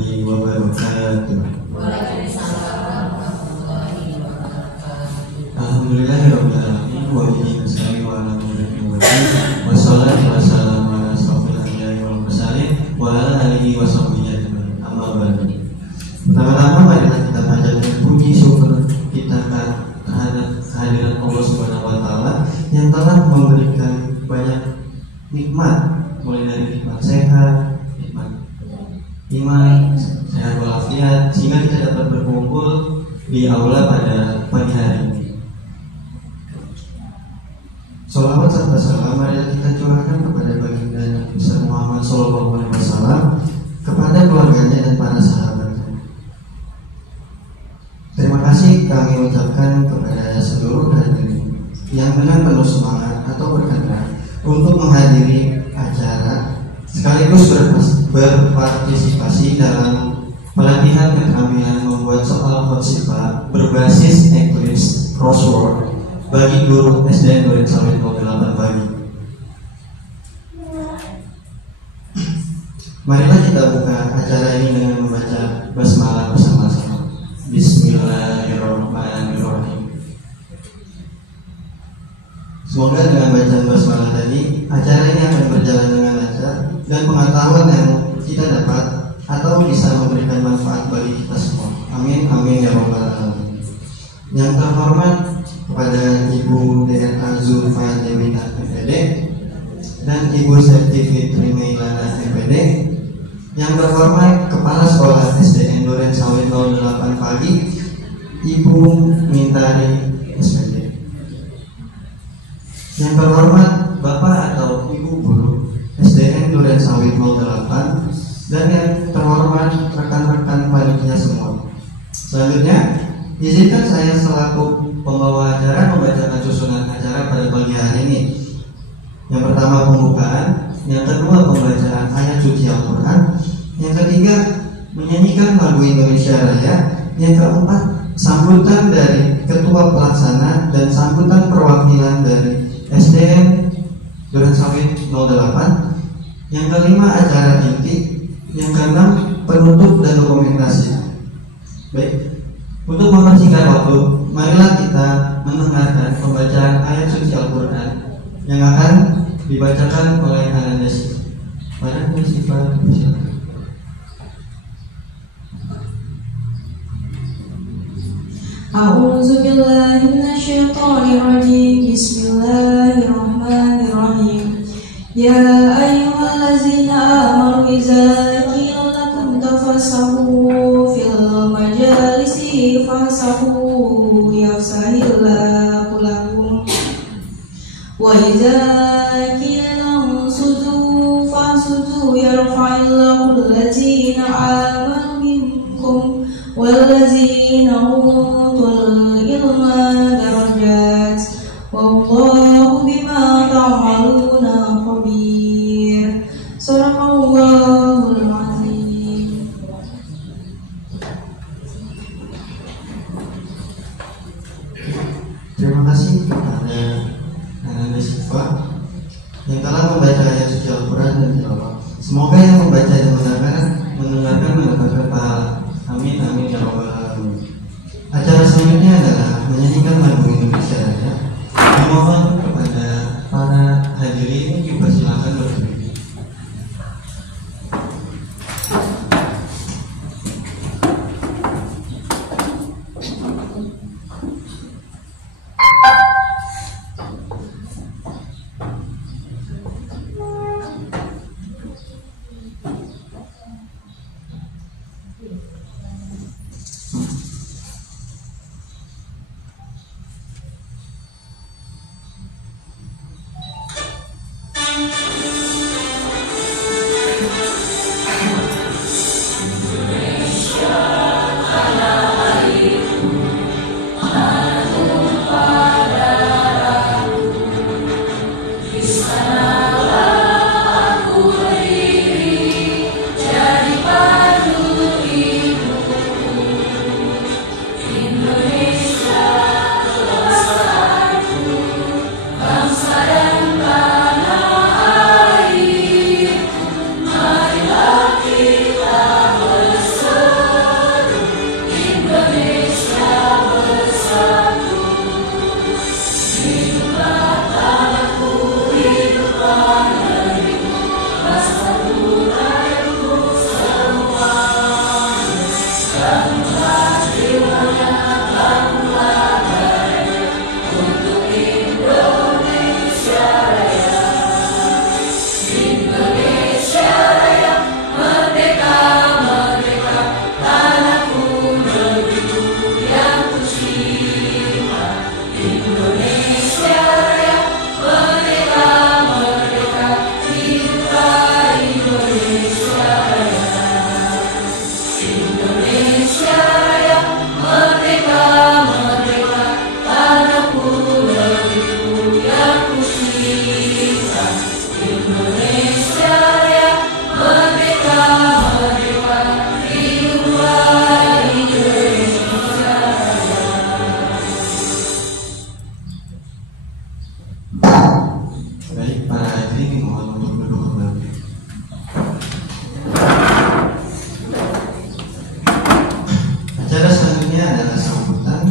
warahmatullahi wabarakatuh. Alhamdulillahirabbil alamin wa bihi nasta'in wa ala umuri waddin wassalatu wassalamu ala asyrofil anbiya'i wal mursalin wa ala alihi wa sahbihi ajmain. Amma ba'du. Pertama-tama marilah kita panjatkan puji syukur kita terhadap kehadiran Allah Subhanahu wa taala yang telah memberikan banyak nikmat, mulai dari nikmat sehat, nikmat iman, sehat walafiat, sehingga kita dapat berkumpul di aula pada pagi hari ini. Salawat serta salam marilah kita curahkan kepada baginda Nabi besar Muhammad SAW, kepada keluarganya dan para sahabatnya. Terima kasih kami ucapkan kepada seluruh hadirin yang dengan penuh semangat atau berkenan untuk menghadiri acara sekaligus berpartisipasi dalam pelatihan keterampilan membuat soal khotsibah berbasis Eclipse Crossword bagi guru SDN Duren Sawit 08 pagi. Marilah kita buka acara ini dengan membaca basmalah bersama-sama. Bismillahirrahmanirrahim. Semoga dengan bacaan basmalah tadi acara ini akan berjalan dengan lancar dan pengetahuan yang kita dapat atau bisa memberikan manfaat bagi kita semua. Amin amin ya rabbal alamin. Yang terhormat kepada Ibu DNA Zulfa Dewita MPD dan Ibu Septi Fitri Meilana MPD. Yang terhormat Kepala Sekolah SDN Duren Sawit 08 pagi Ibu Mintari SPD. Yang terhormat Bapak atau Ibu Guru SDN Duren Sawit 08 dan yang terhormat rekan-rekan panitia semua. Selanjutnya, izinkan saya selaku pembawa acara membacakan susunan acara pada pagi hari ini. Yang pertama pembukaan, yang kedua pembacaan ayat suci Al-Quran, yang ketiga menyanyikan lagu Indonesia Raya, yang keempat sambutan dari ketua pelaksana dan sambutan perwakilan dari SDN Duren Sawit 08, yang kelima acara inti, yang keenam penutup dan dokumentasi. Baik, untuk mempersingkat waktu, marilah kita mendengarkan pembacaan ayat suci Al-Quran yang akan dibacakan oleh Ananda Sifa. Pada Sifa, silakan. A'udzu billahi minasyaitonir rajim. Bismillahirrahmanirrahim. Ya ayyuhallazina amanu idza qila lakum tafassahu fil majalisi fafsahu yafsahillahu lakum wa idza qila ansudu fansudu yarfa'illahu allazina amanu minkum wallazina utul ilma darajat wallahu bima ta'maluna khabir. Sadaqallahul azim. Terima kasih kepada Ananda Sifa yang telah membaca ayat suci Al-Quran dan tilawah. Semoga yang membaca dan mendengarkan mendapatkan pahala. Amin amin ya rabbal alamin. Acara selanjutnya adalah menyanyikan lagu Indonesia Raya. Mohon kepada para hadirin dipersilakan berdiri. ini mohon untuk duduk kembali. Acara selanjutnya adalah sambutan.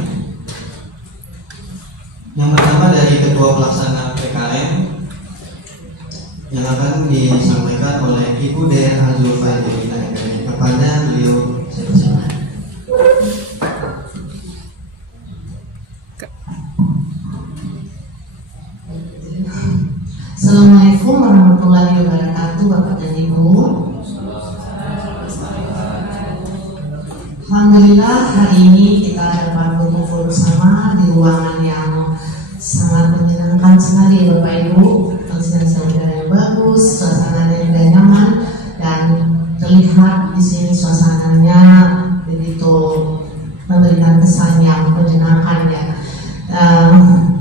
Yang pertama dari Ketua Pelaksana PKM yang akan disampaikan oleh Ibu Dea Azulfa Jelina. Kepada beliau saya persilakan. Assalamualaikum warahmatullahi wabarakatuh, Bapak dan Ibu. Alhamdulillah hari ini kita dapat berkumpul bersama di ruangan yang sangat menyenangkan sekali, Bapak Ibu. Konsistensi udara yang bagus, suasananya juga nyaman, dan terlihat di sini suasananya begitu memberikan kesan yang menyenangkan ya.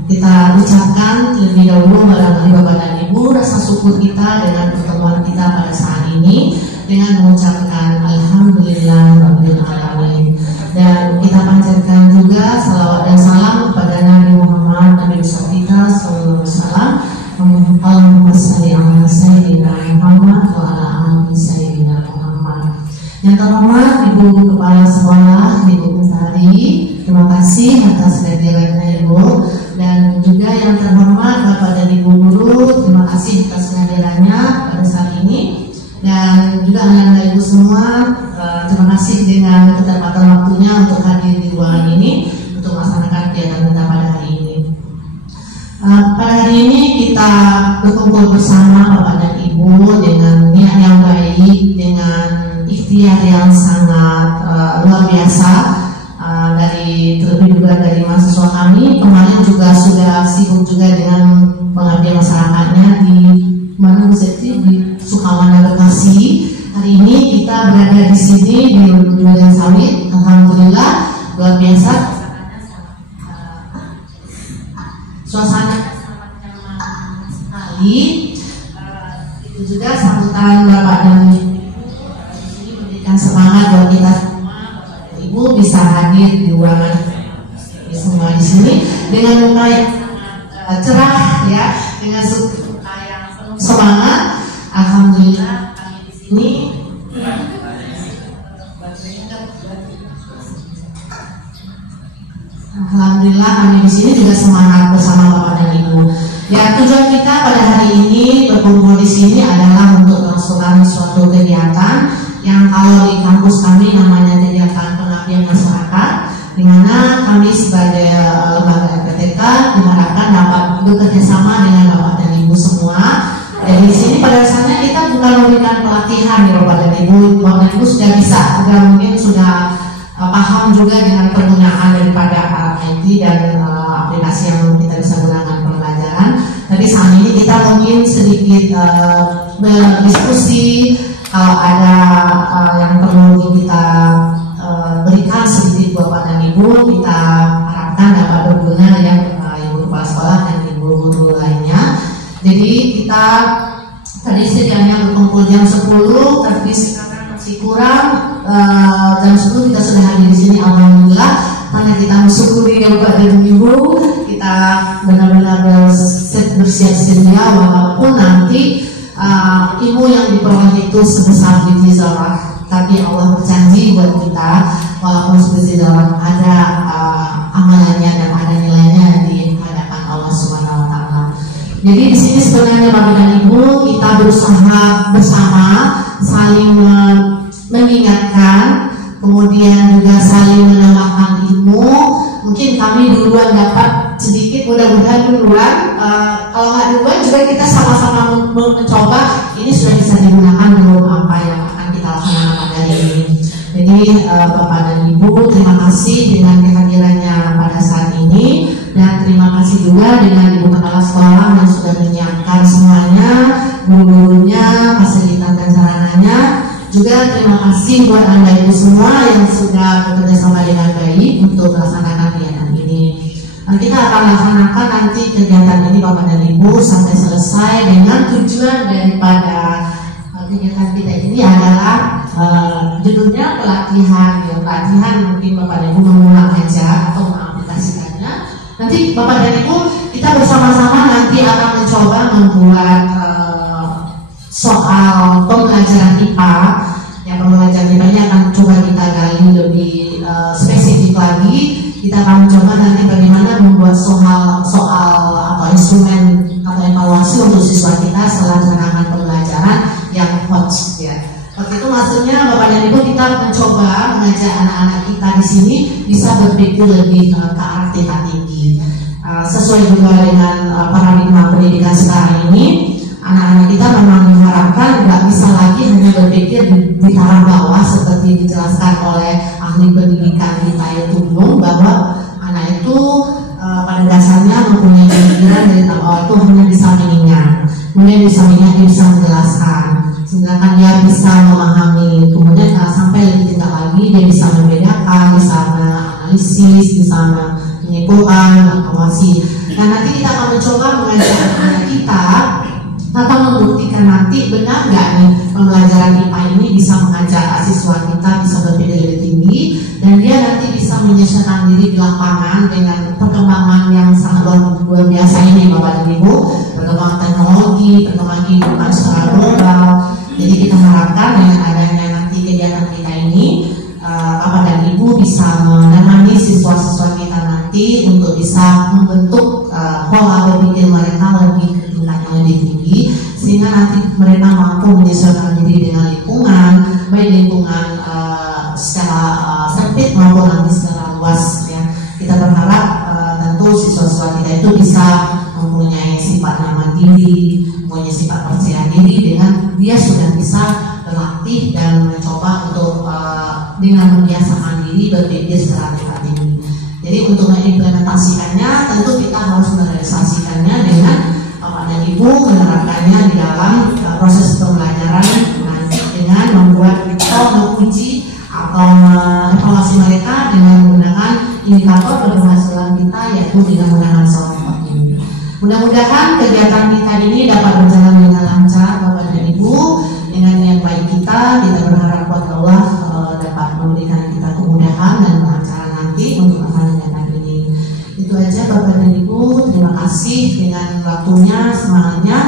Kita ucapkan terlebih dahulu barangkali Bapak dan Ibu rasa syukur kita dengan pertemuan kita pada saat ini dengan mengucapkan Alhamdulillah Rabbil Alamin, dan kita panjatkan juga salawat dan salam kepada Nabi Muhammad, Nabi besar kita sallallahu alaihi wasallam. Allahumma shalli ala sayyidina Muhammad wa ala ali sayyidina Muhammad. Yang terhormat Ibu Kepala Sekolah, Ibu Mentari, terima kasih atas kehadirannya Ibu. Dan juga yang terhormat Bapak dan Ibu Guru, terima kasih atas kehadirannya pada saat ini. Dan juga anak-anak Ibu semua, terima kasih dengan ketepatan waktunya untuk hadir di ruangan ini untuk melaksanakan kegiatan kita pada hari ini. Pada hari ini kita berkumpul bersama Bapak dan Ibu dengan niat yang baik, dengan ikhtiar yang sangat luar biasa. Terlebih juga dari mahasiswa kami kemarin juga sudah sibuk juga dengan pengabdian masyarakatnya di mana di Sukamana Bekasi. Hari ini kita berada di sini di Duren Sawit. Alhamdulillah luar biasa. Suasana sangat nyaman sekali. Itu juga sambutan Bapak dan Ibu ini memberikan semangat buat kita Ibu bisa hadir di ruangan semua di sini dengan muka yang sangat cerah ya, dengan muka yang penuh semangat. Alhamdulillah kami di sini. Alhamdulillah kami di sini juga semangat bersama Bapak dan Ibu. Ya, tujuan kita pada hari ini berkumpul di sini adalah untuk melaksanakan suatu kegiatan yang kalau di kampus kami namanya kegiatan pengabdian masyarakat, di mana kami sebagai lembaga FPTK diharapkan dapat bekerja sama dengan Bapak dan Ibu semua. Jadi di sini pada dasarnya kita bukan memberikan pelatihan ya Bapak dan Ibu. Bapak dan Ibu sudah bisa, mungkin sudah paham juga dengan penggunaan daripada IT dan aplikasi yang kita bisa gunakan pembelajaran. Tapi saat ini kita mungkin sedikit berdiskusi. Kalau ada yang perlu kita berikan sedikit Bapak dan Ibu, kita harapkan dapat berguna ya Ibu Kepala Sekolah dan Ibu Guru lainnya. Jadi kita tadi sedianya berkumpul jam 10, tapi sekarang masih kurang. Jam 10 kita sudah hadir di sini, alhamdulillah. Karena kita mensyukuri ya Bapak dan Ibu, kita benar-benar bersiap sedia walaupun nanti ilmu yang diperoleh itu sebesar biji zarah, tapi Allah berjanji buat kita walaupun sebiji zarah ada amalannya dan ada nilainya di hadapan Allah Subhanahu Wa Taala. Jadi di sini sebenarnya Bapak dan Ibu kita berusaha bersama saling mengingatkan, kemudian juga saling menambahkan ilmu. Mungkin kami duluan dapat sedikit, mudah-mudahan duluan. Kalau nggak duluan juga kita sama-sama mencoba. Ini sudah bisa digunakan belum apa yang akan kita laksanakan pada hari ini. Jadi Bapak dan Ibu terima kasih dengan kehadirannya pada saat ini, dan terima kasih juga dengan Ibu Kepala Sekolah yang sudah menyiapkan semuanya, guru-gurunya, fasilitas dan sarananya. Juga terima kasih buat Anda Ibu semua yang sudah bekerja sama dengan baik untuk melaksanakan kegiatan ini. Kita akan laksanakan nanti kegiatan ini Bapak dan Ibu sampai selesai dengan tujuan daripada kegiatan kita ini adalah judulnya pelatihan. Ya, pelatihan mungkin Bapak dan Ibu mengulang aja atau mengaplikasikannya. Nanti Bapak dan Ibu kita bersama-sama nanti akan mencoba membuat soal pembelajaran IPA. Yang pembelajaran IPA ini akan coba kita gali lebih spesifik lagi. Kita akan mencoba nanti bagaimana membuat soal atau instrumen atau evaluasi untuk siswa kita setelah jalankan pembelajaran yang hot ya. Waktu itu maksudnya Bapak dan Ibu kita mencoba mengajak anak-anak kita di sini bisa berpikir lebih ke arah tingkat tinggi. Sesuai juga dengan paradigma pendidikan sekarang ini, anak-anak kita memang diharapkan nggak bisa lagi hanya berpikir di taraf bawah seperti dijelaskan oleh ahli pendidikan di Tayutumung bahwa anak itu pada dasarnya mempunyai pemikiran dari tahap awal itu hanya bisa mengingat, kemudian bisa mengingat dia bisa menjelaskan, sehingga kan dia bisa memahami, kemudian sampai lebih tingkat lagi dia bisa membedakan, bisa menganalisis, bisa menyimpulkan, mengawasi. Nah nanti kita akan mencoba mengajak anak-anak kita atau membuktikan nanti benar nggak nih pembelajaran IPA ini bisa mengajak siswa kita bisa berpikir lebih tinggi dan dia nanti bisa menyesuaikan diri di lapangan dengan perkembangan yang sangat luar biasa ini Bapak dan Ibu, perkembangan teknologi, perkembangan kehidupan secara global. Jadi kita harapkan dengan adanya nanti kegiatan kita ini Bapak dan Ibu bisa menemani siswa-siswa kita nanti untuk bisa membentuk pola berpikir mereka lebih tinggi sehingga nanti mereka mampu menyesuaikan diri dengan lingkungan, baik lingkungan secara sempit maupun nanti secara luas ya. Kita berharap tentu siswa-siswa kita itu bisa mempunyai sifat nyaman diri, mempunyai sifat percaya diri dengan dia sudah bisa berlatih dan mencoba untuk dengan membiasakan diri berpikir secara tingkat tinggi. Jadi untuk mengimplementasikannya tentu kita harus merealisasikannya dengan Bapak dan Ibu menerapkannya di dalam proses pembelajaran dengan membuat atau menguji atau evaluasi mereka dengan menggunakan indikator keberhasilan kita yaitu dengan menggunakan SWOT ini. Mudah-mudahan kegiatan kita ini dapat berjalan dengan lancar Bapak dan Ibu. Dengan niat baik kita berharap buat Allah dapat memberikan kita kemudahan dan kelancaran nanti untuk kegiatan ini. Itu aja Bapak dan Ibu, terima kasih dengan waktunya, semangatnya,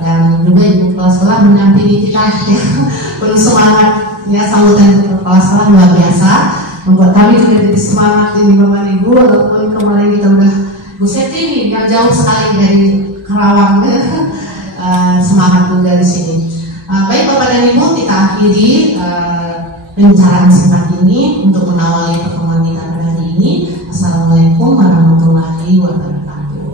dan juga Ibu Kepala Sekolah mendampingi kita ya, penuh semangat ya, sambutan Kepala Sekolah luar biasa, membuat kami juga jadi semangat ini Bapak Ibu, walaupun kemarin kita udah Bu Seti nih, yang jauh sekali dari Karawang semangat juga di sini. Baik Bapak dan Ibu, kita akhiri pembicaraan singkat ini untuk mengawali pertemuan kita pada hari ini. Assalamualaikum warahmatullahi wabarakatuh.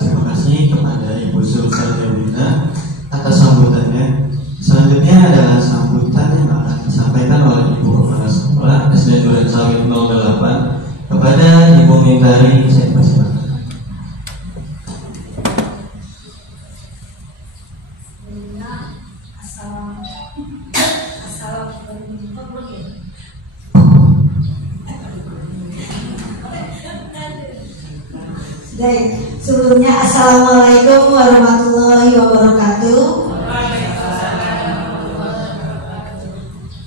Terima kasih kepada Ibu Zulfa Dewina atas sambutannya. Selanjutnya adalah sambutan yang akan disampaikan oleh Ibu Kepala Sekolah SD Duren Sawit 08 kepada Ibu Mintari. Saya persilakan. Baik, sebelumnya Assalamualaikum warahmatullahi wabarakatuh.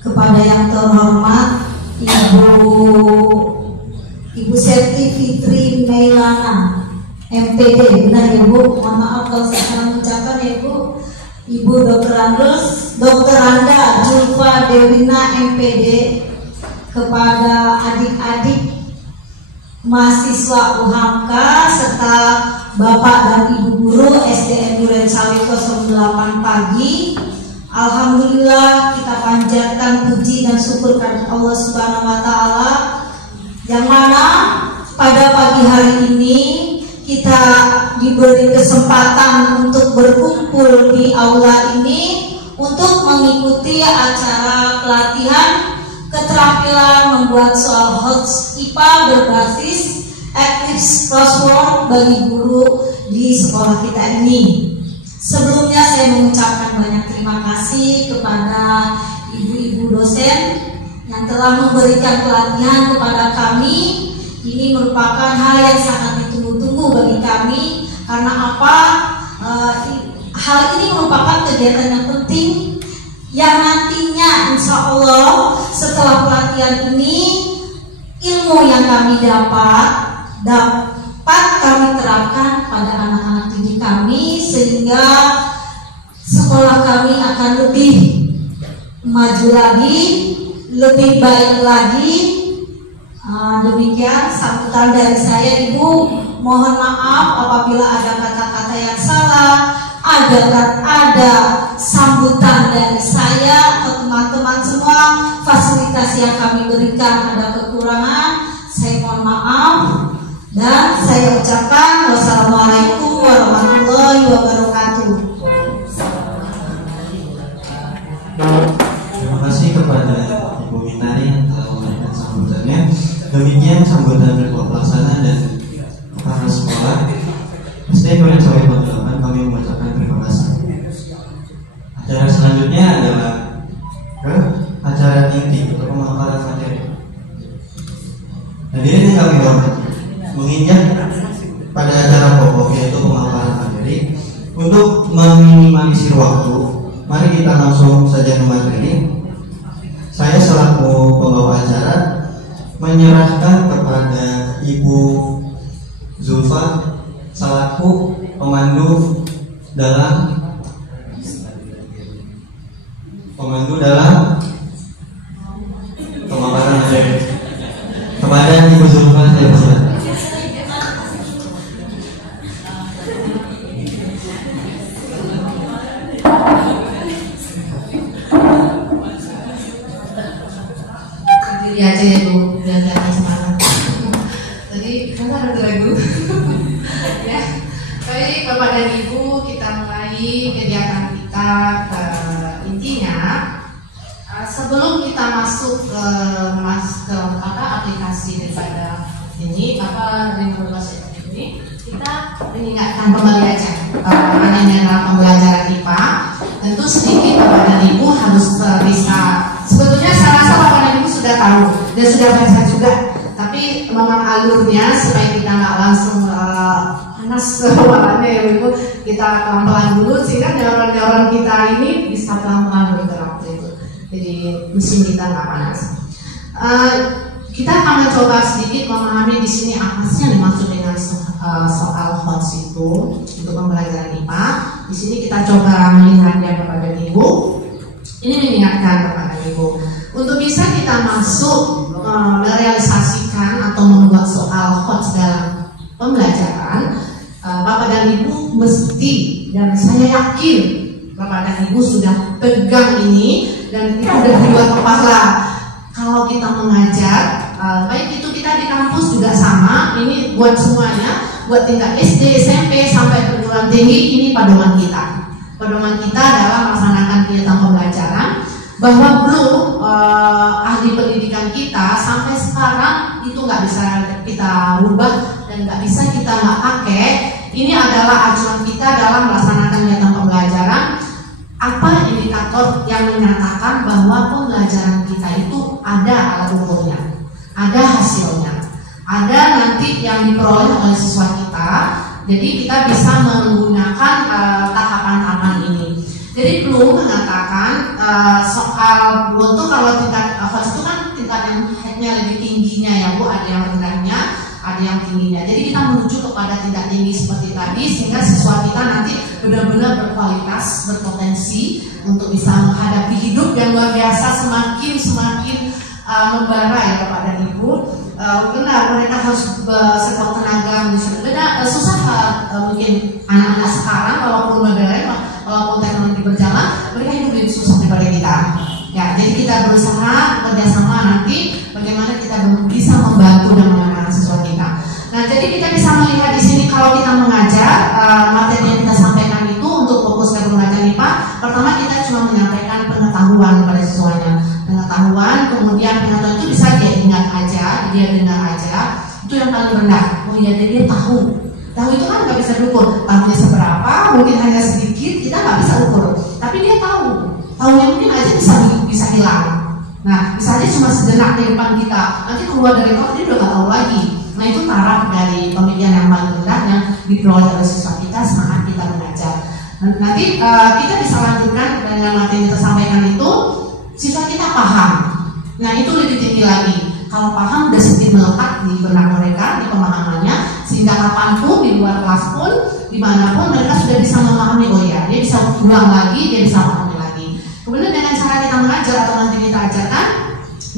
Kepada yang terhormat Ibu Septi Fitri Mailana MPD, benar ya Bu? Mohon maaf kalau saya salah mengucapkan ya Bu. Ibu Dr. Anda Zulfa Dewina MPD, kepada adik-adik mahasiswa UHAMK serta Bapak dan Ibu Guru SDN Duren Sawit 08 pagi. Alhamdulillah kita panjatkan puji dan syukur kepada Allah Subhanahu wa Ta'ala, yang mana pada pagi hari ini kita diberi kesempatan untuk berkumpul di aula ini untuk mengikuti acara pelatihan keterampilan membuat soal HOTS IPA berbasis Eclipse Crossword bagi guru di sekolah kita ini. Sebelumnya saya mengucapkan banyak terima kasih kepada ibu-ibu dosen yang telah memberikan pelatihan kepada kami. Ini merupakan hal yang sangat ditunggu-tunggu bagi kami. Karena apa? Hal ini merupakan kegiatan yang penting yang nantinya insya Allah setelah pelatihan ini ilmu yang kami dapat kami terapkan pada anak-anak didik kami, sehingga sehingga sekolah kami akan lebih maju lagi, lebih baik lagi. Demikian sambutan dari saya, Ibu. Mohon maaf apabila ada kata-kata yang salah, ada sambutan dari saya atau teman-teman semua, fasilitas yang kami berikan ada kekurangan, saya mohon maaf. Dan saya ucapkan wassalamualaikum warahmatullahi wabarakatuh. Terima kasih kepada Ibu Minari yang telah memberikan sambutannya. Demikian sambutan dari pelaksana dan kepala sekolah SD Duren Sawit 8 kami mengucapkan terima kasih. Acara selanjutnya adalah acara inti atau pemaparan materi. Hadirin yang kami hormati, menginjak pada acara pokok yaitu pemaparan materi. Untuk meminimalisir waktu, mari kita langsung saja ke materi. Saya selaku pembawa acara menyerahkan kepada Ibu Zulfa selaku pemandu dalam pemaparan materi. Kepada Ibu Zulfa saya persilakan. Sendiri aja ya Bu, biar kelihatan semangat. Tadi kan ada lagu. Ya, baik Bapak dan Ibu, kita mulai kegiatan kita. Intinya, sebelum kita masuk ke aplikasi daripada ini kita mengingatkan kembali aja ini adalah pembelajaran IPA. Tentu sedikit Bapak dan Ibu harus bisa, sebetulnya saya rasa Bapak dan Ibu sudah tahu dan sudah baca juga, tapi memang alurnya supaya kita nggak langsung panas kepalanya ya Ibu, kita pelan-pelan dulu sehingga neuron-neuron kita ini bisa pelan-pelan bergerak gitu. Jadi mesin kita nggak panas. Kita akan mencoba sedikit memahami di sini apa sih yang dimaksud dengan soal HOTS itu untuk pembelajaran IPA. Di sini kita coba melihatnya kepada Ibu. Ini mengingatkan kepada Ibu untuk bisa kita masuk merealisasikan atau membuat soal HOTS dalam pembelajaran. Bapak dan Ibu mesti, dan saya yakin Bapak dan Ibu sudah pegang ini dan itu sudah di luar kepala. Kalau kita mengajar, baik itu kita di kampus juga sama, ini buat semuanya, buat tingkat SD, SMP, sampai perguruan tinggi, ini pedoman kita. Pedoman kita adalah melaksanakan kegiatan pembelajaran, bahwa belum ahli pendidikan kita sampai sekarang itu nggak bisa kita rubah dan nggak bisa kita nggak pakai. Ini adalah acuan kita dalam melaksanakan kegiatan pembelajaran. Apa indikator yang menyatakan bahwa pembelajaran kita itu ada alat ukurnya, ada hasilnya, ada nanti yang diperoleh oleh siswa kita. Jadi kita bisa menggunakan tahapan-tahapan ini. Jadi belum mengatakan soal untuk kalau tingkat HOTS itu kan tingkat yang headnya lebih tingginya ya Bu, ada yang rendahnya, ada yang tingginya. Jadi kita menuju kepada tingkat tinggi seperti tadi sehingga siswa kita nanti benar-benar berkualitas, berpotensi untuk bisa menghadapi hidup yang luar biasa, semakin membara ya Bapak dan Ibu. Benar mereka harus sekuat tenaga, benar susah mungkin anak-anak sekarang walaupun modern, walaupun teknologi berjalan, mereka hidup lebih susah daripada kita. Ya, jadi kita berusaha kerjasama nanti bagaimana kita bisa membantu dan mengenal siswa kita. Nah, jadi kita bisa melihat di sini kalau kita mengajar materi yang kita sampaikan itu untuk fokus ke pembelajaran IPA. Pertama kita cuma menyampaikan pengetahuan pada siswanya, pengetahuan, kemudian pengetahuan itu bisa dia ingat aja, dia dengar aja, itu yang paling rendah. Oh iya, dia tahu. Tahu itu kan nggak bisa diukur, tahunya seberapa, mungkin hanya sedikit, kita nggak bisa ukur. Tapi dia tahu, tahunya mungkin aja bisa hilang. Nah, misalnya cuma sejenak di depan kita, nanti keluar dari kelas dia udah nggak tahu lagi. Nah, itu taraf dari pemikiran yang paling rendah yang diperoleh oleh siswa kita saat kita mengajar. Nanti kita bisa lanjutkan dengan materi yang kita sampaikan itu, siswa kita paham. Nah, itu lebih tinggi lagi. Kalau paham udah sedikit melekat di benak mereka, di pemahamannya, sehingga kapanpun di luar kelas pun dimanapun mereka sudah bisa memahami, oh ya, dia bisa ulang lagi, dia bisa memahami lagi. Kemudian dengan cara kita mengajar atau nanti kita ajarkan,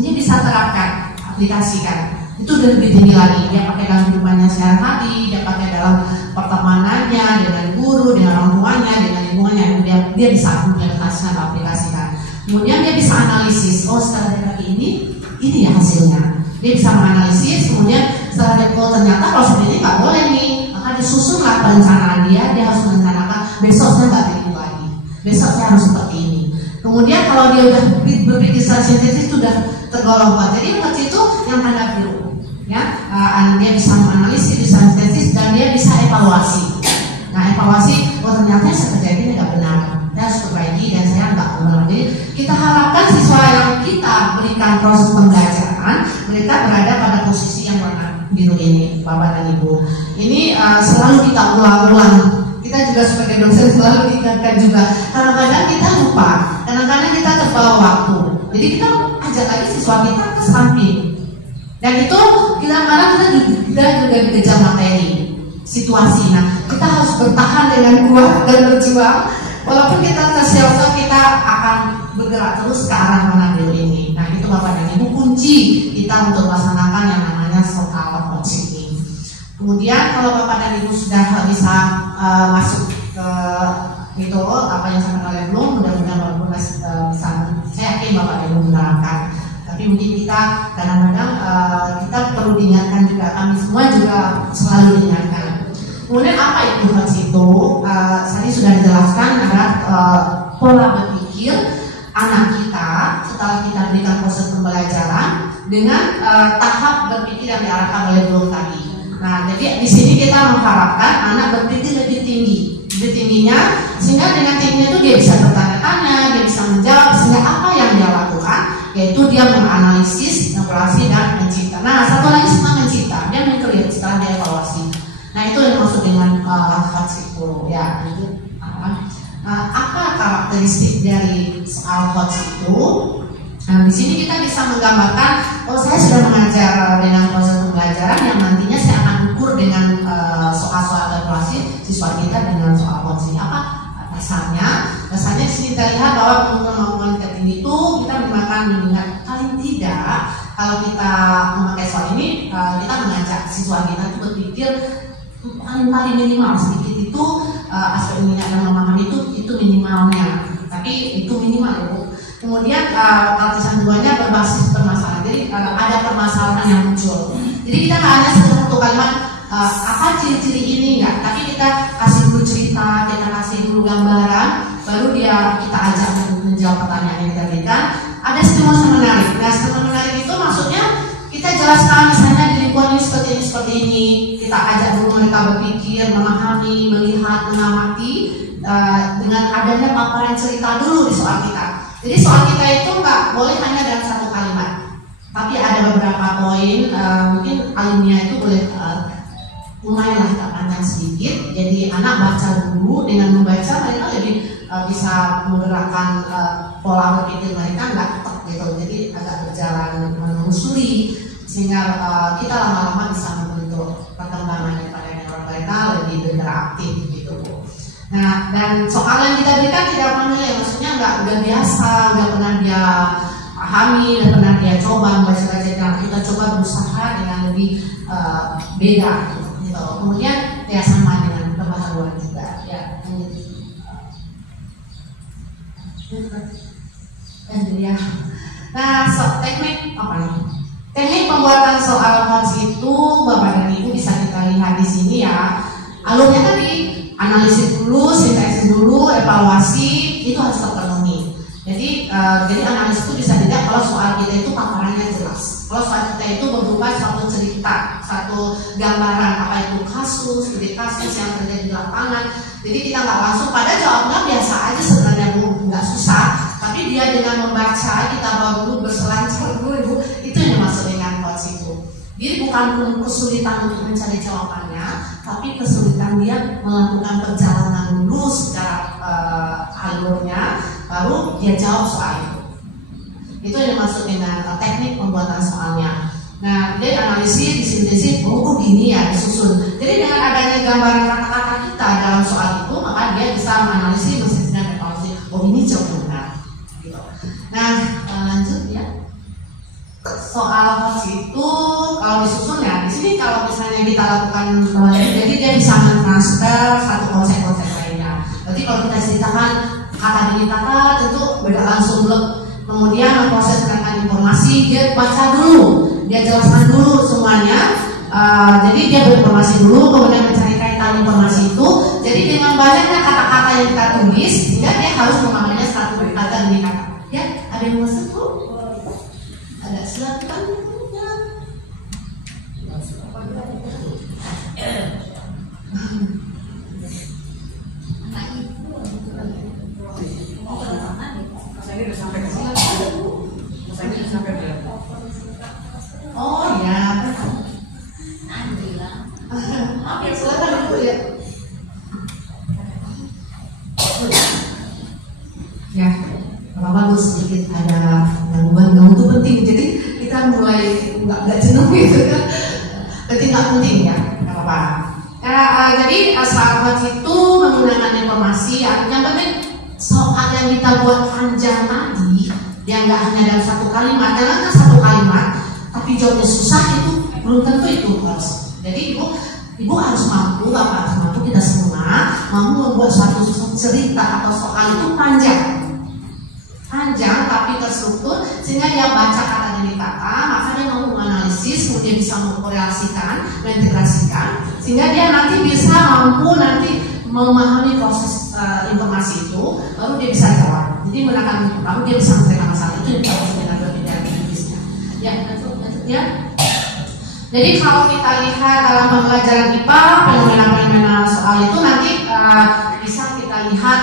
dia bisa terapkan, aplikasikan. Itu udah lebih tinggi lagi. Dia pakai dalam kehidupannya sehari-hari, dia pakai dalam pertemanannya dengan guru, dengan orang tuanya, dengan lingkungannya. Dia bisa implementasikan, aplikasikan. Kemudian dia bisa analisis. Oh, setelah terapi ini ya hasilnya. Dia bisa menganalisis. Kemudian setelah dia, oh ternyata kalau seperti ini nggak boleh nih, maka disusunlah perencanaan dia. Dia harus merencanakan besok saya nggak begitu lagi. Besok saya harus seperti ini. Kemudian kalau dia udah berpikir secara sintetis itu udah tergolong kuat. Jadi coach itu yang tanda biru. Ya, dia bisa menganalisis, bisa sintesis, dan dia bisa evaluasi. Nah, evaluasi, oh ternyata yang saya kerjain ini nggak benar, saya harus perbaiki dan saya nggak benar. Jadi kita harapkan siswa yang kita berikan proses pembelajaran, mereka berada pada posisi yang warna biru ini, Bapak dan Ibu. Ini selalu kita ulang-ulang. Kita juga sebagai dosen selalu diingatkan juga. Kadang-kadang kita lupa, kadang-kadang kita terbawa waktu. Jadi kita ajak lagi siswa kita ke samping. Dan itu kita juga dikejar materi, situasi. Nah, kita harus bertahan dengan kuat dan berjuang. Walaupun kita terseok, kita akan bergerak terus ke arah mana biru ini. Nah, itu Bapak dan Ibu kunci kita untuk melaksanakan yang namanya soal coaching. Kemudian kalau Bapak dan Ibu sudah bisa masuk ke itu apa yang saya oleh belum, mudah-mudahan Bapak bisa. Saya yakin Bapak dan Ibu menerapkan. Tapi mungkin kita kadang-kadang kita perlu diingatkan juga, kami semua juga selalu diingatkan. Kemudian apa itu coach itu? Tadi sudah dijelaskan ada pola berpikir anak kita setelah kita berikan proses pembelajaran dengan tahap berpikir yang diarahkan oleh guru tadi. Nah, jadi di sini kita mengharapkan anak berpikir lebih tinggi, lebih tingginya, sehingga dengan tingginya itu dia bisa bertanya-tanya, dia bisa menjawab, sehingga apa yang dia lakukan, yaitu dia menganalisis, evaluasi, dan mencipta. Nah, satu lagi tentang mencipta, dia mengkreat setelah dia evaluasi. Nah, itu yang maksud dengan coach itu, ya. Itu apa karakteristik dari soal coach itu? Nah, di sini kita bisa menggambarkan, oh saya sudah mengajar dengan proses pembelajaran yang nantinya saya akan ukur dengan soal-soal evaluasi siswa kita dengan soal coaching. Apa dasarnya di sini kita lihat bahwa untuk kemampuan tertinggi itu kita mengingat paling tidak kalau kita memakai soal ini kita mengajak siswa kita itu berpikir paling minimal sedikit itu aspek minat dan memahami itu minimalnya, tapi itu minimal ya Bu. Kemudian lapisan keduanya berbasis permasalahan. Jadi ada permasalahan yang muncul. Jadi kita nggak hanya satu kalimat apa ciri-ciri ini enggak, tapi kita kasih dulu cerita, kita kasih dulu gambaran, baru kita ajak menjawab pertanyaan yang kita berikan. Ada stimulus menarik. Nah, stimulus menarik itu maksudnya kita jelaskan misalnya di lingkungan ini seperti ini. Kita ajak dulu mereka berpikir, memahami, melihat, mengamati dengan adanya paparan cerita dulu di soal kita. Jadi soal kita itu nggak boleh hanya dalam satu kalimat, tapi ada beberapa poin. Mungkin alimnya itu boleh lumayan kita panjang sedikit. Jadi anak baca dulu, dengan membaca mereka lebih bisa menggerakkan pola berpikir mereka, nggak tek gitu. Jadi agak berjalan menelusuri sehingga kita lama-lama bisa membentuk perkembangan daripada neuron mereka lebih beraktif gitu. Nah, dan soal yang kita berikan tidak menilai, maksudnya udah biasa, udah pernah dia pahami, udah pernah dia coba membaca-baca. Kita coba berusaha dengan lebih beda gitu. Kemudian ya sama dengan pemahaman juga ya. Nah, teknik apa nih? Teknik pembuatan soal coach itu Bapak dan Ibu bisa kita lihat di sini ya. Alurnya tadi analisis dulu, sintesis dulu, evaluasi itu harus terpenuhi. Jadi analisis itu bisa dilihat kalau soal kita itu paparannya jelas. Kalau soal kita itu berupa suatu cerita, satu gambaran apa itu kasus, studi kasus yang terjadi di lapangan. Jadi kita nggak langsung pada jawabnya biasa aja sebenarnya Bu, nggak susah. Tapi dia dengan membaca kita baru berselancar dulu Ibu, itu yang dimaksud dengan coach itu. Jadi bukan kesulitan untuk mencari jawabannya, tapi kesulitan dia melakukan perjalanan dulu secara alurnya, baru dia jawab soal itu. Itu yang dimaksud dengan teknik pembuatan soalnya. Nah, dia analisis, disintesis, kok gini ya, disusun. Jadi dengan adanya gambaran kata-kata kita dalam soal itu, maka dia bisa menganalisis, mensintesis dan evaluasi. Oh, ini jauh benar. Gitu. Nah, lanjut ya. Soal hoax itu kalau disusun ya, di sini kalau misalnya kita lakukan, jadi dia bisa mentransfer satu konsep-konsep lainnya. Berarti kalau kita ceritakan kata demi kata, tentu beda langsung blok. Kemudian memproses menangkan informasi, dia baca dulu, dia jelaskan dulu semuanya. Jadi dia berinformasi dulu, kemudian mencari kaitan informasi itu. Jadi dengan banyaknya kata-kata yang kita tulis, sehingga dia harus memahaminya satu kata demi kata. Ya, ada yang mau sebut? Ada, silakan. Oh ya, oke, silakan dulu ya. Ya, apa-apa sedikit ada gangguan itu penting. Jadi kita mulai nggak jenuh gitu kan. Berarti nggak penting ya, nggak apa-apa. Jadi soal itu menggunakan informasi. Yang penting soal yang kita buat panjang tadi, yang nggak hanya dalam satu kalimat, jangan satu kalimat, tapi jawabnya susah itu belum tentu itu harus. Jadi ibu harus mampu, bapak harus mampu, kita semua mampu membuat suatu cerita atau soal itu panjang tapi terstruktur, sehingga dia baca kata demi kata, maka dia mau menganalisis, kemudian bisa mengkorelasikan, mengintegrasikan, sehingga dia nanti bisa mampu nanti memahami proses informasi itu, baru dia bisa jawab. Jadi menggunakan baru dia bisa memberikan masalah itu yang kita maksud dengan berbeda jenisnya. Ya, lanjut ya. Jadi kalau kita lihat dalam pembelajaran IPA, fenomena-fenomena soal itu nanti bisa kita lihat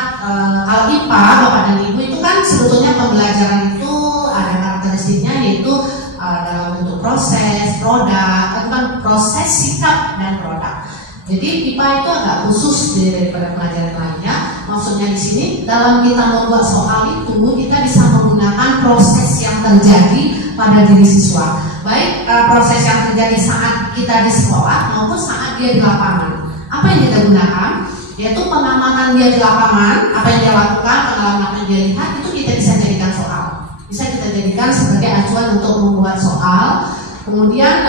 kalau IPA Bapak dan Ibu itu kan sebetulnya pembelajaran itu ada karakteristiknya, yaitu dalam bentuk proses, produk, kan proses, sikap dan produk. Jadi IPA itu agak khusus daripada pelajaran lainnya. Maksudnya di sini dalam kita membuat soal itu kita bisa menggunakan proses yang terjadi pada diri siswa, baik proses yang terjadi saat kita di sekolah maupun saat dia di lapangan. Apa yang kita gunakan? Yaitu pengamatan dia di lapangan, apa yang dia lakukan, pengalaman apa yang dia lihat, itu kita bisa jadikan soal. Bisa kita jadikan sebagai acuan untuk membuat soal. Kemudian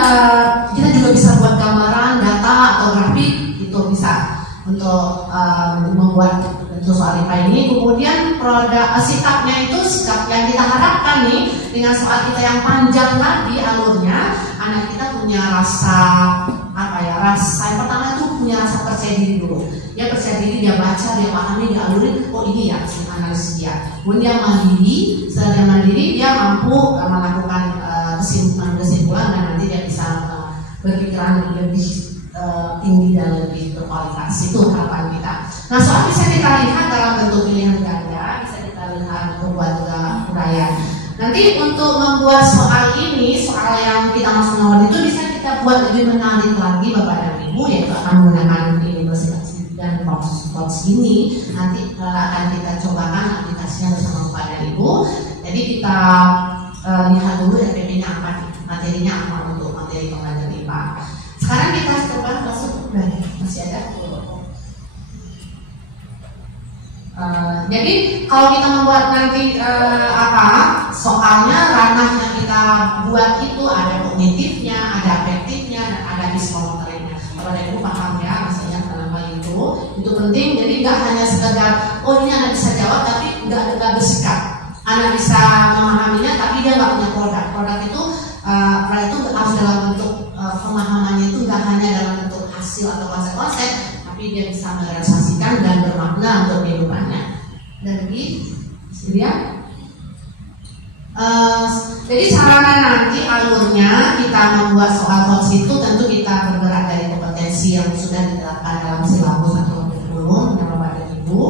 kita juga bisa buat gambaran, data atau grafik, itu bisa untuk membuat bentuk soal IPA ini. Kemudian produk sikapnya itu sikap yang kita harapkan nih dengan soal kita yang panjang tadi alurnya, anak kita punya rasa rasa yang pertama itu punya rasa percaya diri dulu. Dia percaya diri, dia baca, dia pahami, dia alurin, oh ini ya analisis dia. Kemudian dia mandiri, setelah dia mandiri dia mampu melakukan kesimpulan dan nanti dia bisa berpikiran lebih tinggi dan lebih berkualitas. Itu harapan kita. Nah, soal bisa kita lihat dalam bentuk pilihan ganda, bisa kita lihat membuat uraian. Nanti untuk membuat soal ini, soal yang kita masuk awal itu bisa kita buat lebih menarik lagi Bapak dan Ibu, yaitu akan menggunakan investigasi dan box ini. Nanti akan kita cobakan aplikasinya bersama Bapak dan Ibu. Jadi kita lihat dulu RPP-nya apa, materinya apa untuk materi pembelajaran IPA. Sekarang kita coba masuk lagi, masih ada. Jadi kalau kita membuat nanti soalnya ranah yang kita buat itu ada kognitifnya, ada afektifnya, dan ada psikomotoriknya. Kalau ada ibu paham ya, misalnya dalam hal itu penting. Jadi nggak hanya sekedar oh ini anak bisa jawab, tapi nggak bersikap. Anak bisa memahaminya, tapi dia nggak punya produk. Produk itu harus dalam bentuk pemahamannya itu nggak hanya dalam bentuk hasil atau konsep-konsep, tapi dia bisa merealisasikan dan bermakna untuk kehidupannya. Dan dia jadi sarana nanti alurnya kita membuat soal hoax itu tentu kita bergerak dari kompetensi yang sudah diterapkan dalam silabus atau kurikulum yang Bapak dan Ibu.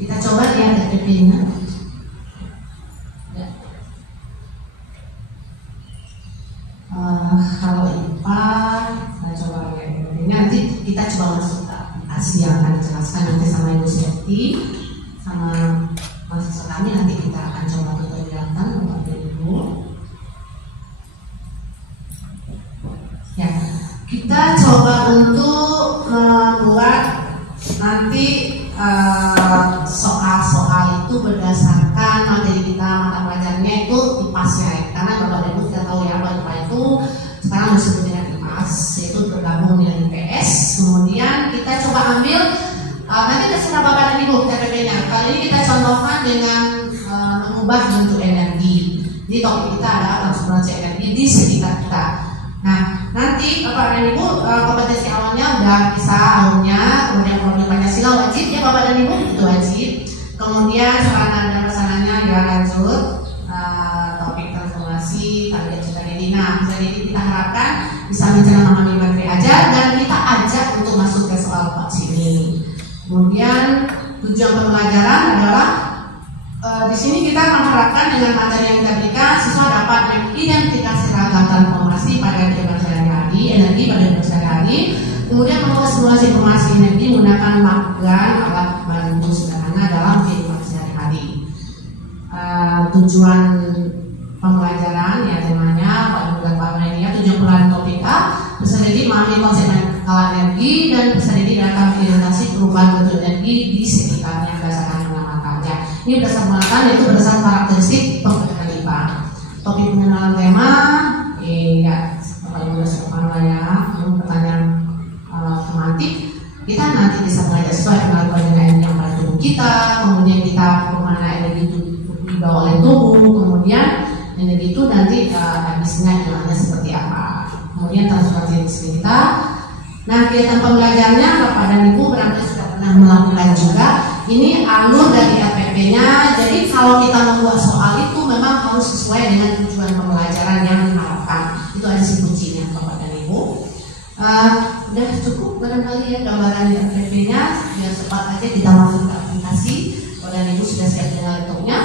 Kita coba lihat RPP-nya. Kalau IPA saya coba lihat ini nanti kita coba masuk ke aplikasi yang akan dijelaskan nanti sama Ibu Seti sama mahasiswa kami. Nanti kita akan coba perlihatkan Bapak dan Ibu. coba untuk membuat nanti soal-soal itu berdasarkan materi kita, mata pelajarannya itu IPAS ya. Karena Bapak dan Ibu kita tahu ya, Bapak itu sekarang disebut dengan IPAS, yaitu bergabung dengan IPS. Kemudian kita coba ambil nanti terserah Bapak dan Ibu TPP-nya. Kali ini kita contohkan dengan mengubah bentuk energi. Jadi topik kita adalah transformasi energi di sekitar kita. Nah, nanti Bapak dan Ibu kompetensi awalnya udah bisa alurnya, kemudian problem Pancasila wajib ya Bapak dan Ibu, itu wajib. Kemudian sarana dan prasarananya ya lanjut, topik transformasi, target cita diri. Nah, jadi kita harapkan bisa mencerna memahami materi ajar dan kita ajak untuk masuk ke soal vaksin ini. Kemudian tujuan pembelajaran adalah di sini kita mengharapkan dengan materi yang kita berikan siswa dapat mengidentifikasi ragam transformasi pada kehidupan sehari-hari, energi pada kehidupan sehari-hari, kemudian membuat simulasi informasi energi menggunakan magang alat bantu sederhana dalam kehidupan sehari-hari. Tujuan pembelajaran ya temanya tujuan pelajaran topik A, peserta didik memahami konsep skala energi dan peserta didik dalam identifikasi perubahan bentuk energi di sekitarnya berdasarkan pengamatan. Ini berdasarkan pengamatan yaitu berdasarkan karakteristik pembelajaran IPA. Topik pengenalan tema, ya Bapak Ibu sudah lah ya, pertanyaan tematik. Kita nanti bisa belajar sesuai dengan energi yang pada tubuh kita, kemudian kita kemana energi itu dibawa oleh tubuh, kemudian energi itu nanti habisnya hilangnya seperti apa. Kemudian transformasi kita. Nah, kegiatan pembelajarannya Bapak dan Ibu barangkali sudah pernah melakukan juga. Ini alur dari RPP-nya. Jadi kalau kita membuat soal itu memang harus sesuai dengan tujuan pembelajaran yang diharapkan. Itu ada si kuncinya Bapak dan Ibu. Udah cukup barangkali ya gambaran di RPP-nya. Biar cepat aja kita masuk ke aplikasi. Bapak dan Ibu sudah siap dengan laptopnya.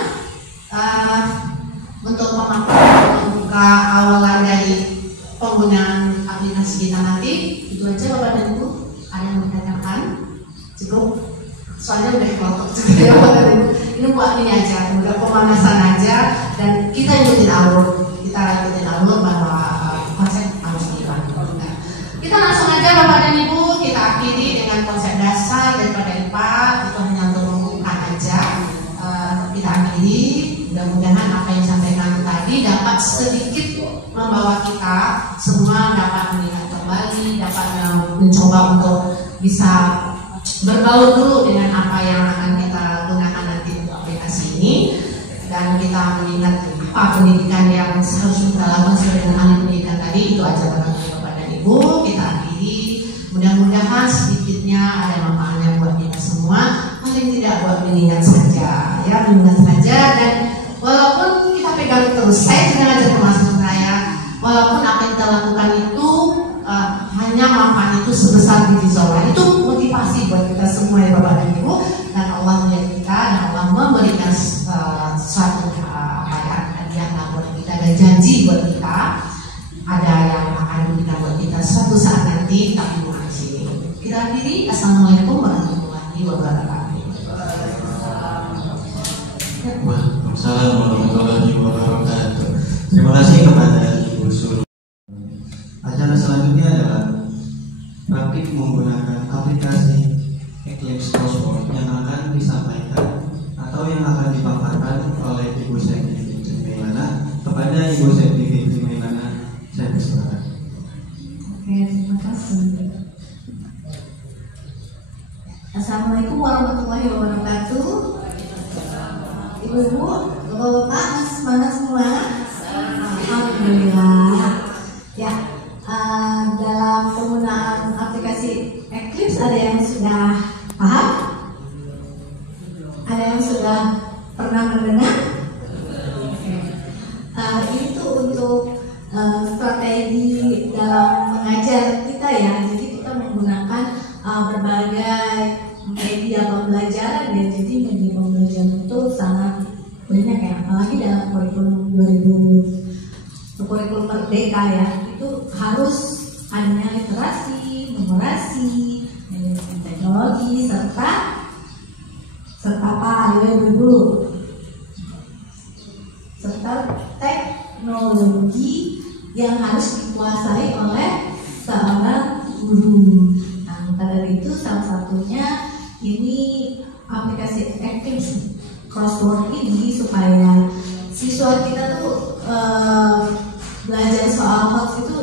Untuk membuka awalan dari penggunaan aplikasi kita nanti, itu aja Bapak dan Ibu. Ada yang bertanyakan? Cukup? Soalnya udah kelompok juga ya Bapak dan Ibu. Ini buat ini aja, udah pemanasan aja, dan kita ikutin alur. Kita ikutin alur bahwa konsep harus dibangun. Kita langsung aja Bapak dan Ibu, kita akhiri dengan konsep dasar daripada IPA. Itu hanya untuk membuka aja. Kita akhiri. Mudah-mudahan apa yang disampaikan tadi dapat sedikit membawa kita semua dapat melihat kembali, dapat mencoba untuk bisa berbaur dulu dengan apa yang akan kita gunakan nanti untuk aplikasi ini, dan kita melihat apa pendidikan yang harus kita lakukan sesuai dengan ahli pendidikan tadi. Itu aja barangkali Bapak dan Ibu, kita akhiri. Mudah-mudahan sedikitnya ada manfaatnya buat kita semua, paling tidak buat mengingat saja ya, mengingat saja. Dan walaupun kita pegang terus, saya juga ngajar pemasukan saya, walaupun apa yang kita lakukan itu hanya manfaat itu sebesar biji zola, itu motivasi buat kita semua ya Bapak dan Ibu. Dan Allah melihat kita, dan Allah memberikan suatu hadiah buat kita, dan janji buat kita, ada yang akan diberikan buat kita suatu saat nanti, tapi bukan di sini. Kita akhiri. Assalamualaikum warahmatullahi wabarakatuh. Waalaikumsalam warahmatullahi wabarakatuh. Terima kasih kepada Ibu Sulu. Acara selanjutnya adalah praktik menggunakan aplikasi Eclipse Crossword yang akan disampaikan atau yang akan dipaparkan oleh Ibu Septi Maimana kepada Ibu Septi Maimana. Saya persilakan. Oke, terima kasih. Assalamualaikum warahmatullahi wabarakatuh. Ibu-ibu, bapak-bapak, semangat semua. Alhamdulillah. Ya, dalam penggunaan aplikasi Eclipse ada yang sudah paham? Ada yang sudah pernah mendengar? Ini tuh untuk strategi dalam mengajar kita ya. Jadi kita menggunakan berbagai media pembelajaran ya. Jadi media pembelajaran itu sangat banyak ya, apalagi dalam kurikulum 2000, kurikulum merdeka ya, itu harus adanya literasi, numerasi, manajemen teknologi, serta apa dulu, serta teknologi yang harus dikuasai oleh seorang guru satunya ini aplikasi Active Crossword ini supaya siswa kita tuh belajar soal hoax itu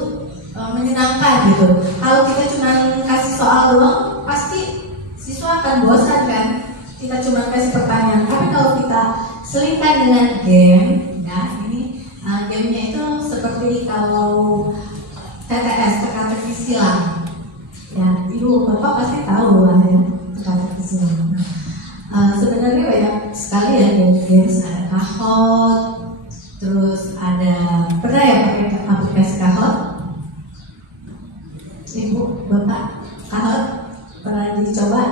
menyenangkan gitu. Kalau kita cuma kasih soal doang, pasti siswa akan bosan kan. Kita cuma kasih pertanyaan. Tapi kalau kita selipkan dengan game, ya ini gamenya itu seperti kalau TTS, teka-teki silang. Ya, ibu bapak pasti tahu lah ya teka-teki silang. Sebenarnya banyak sekali ya games, ada Kahoot, terus ada, pernah ya pakai aplikasi Kahoot? Ibu, bapak, Kahoot pernah dicoba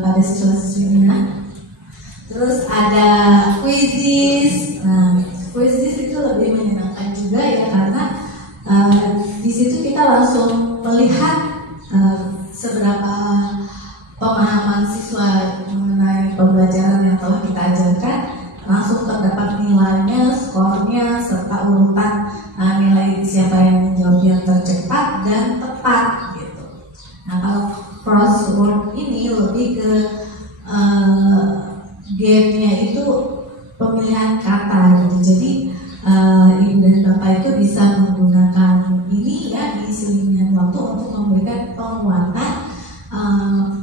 pada siswa-siswinya? Terus ada Quizizz. Nah, Quizizz itu lebih menyenangkan juga ya, karena di situ kita langsung melihat seberapa pemahaman siswa mengenai pembelajaran yang telah kita ajarkan, langsung terdapat nilainya, skornya, serta urutan nilai siapa yang menjawab yang tercepat dan tepat gitu. Nah, kalau crossword ini lebih ke gamenya itu pemilihan kata gitu. Jadi ibu dan bapak itu bisa menggunakan ini ya di selingan waktu untuk memberikan penguatan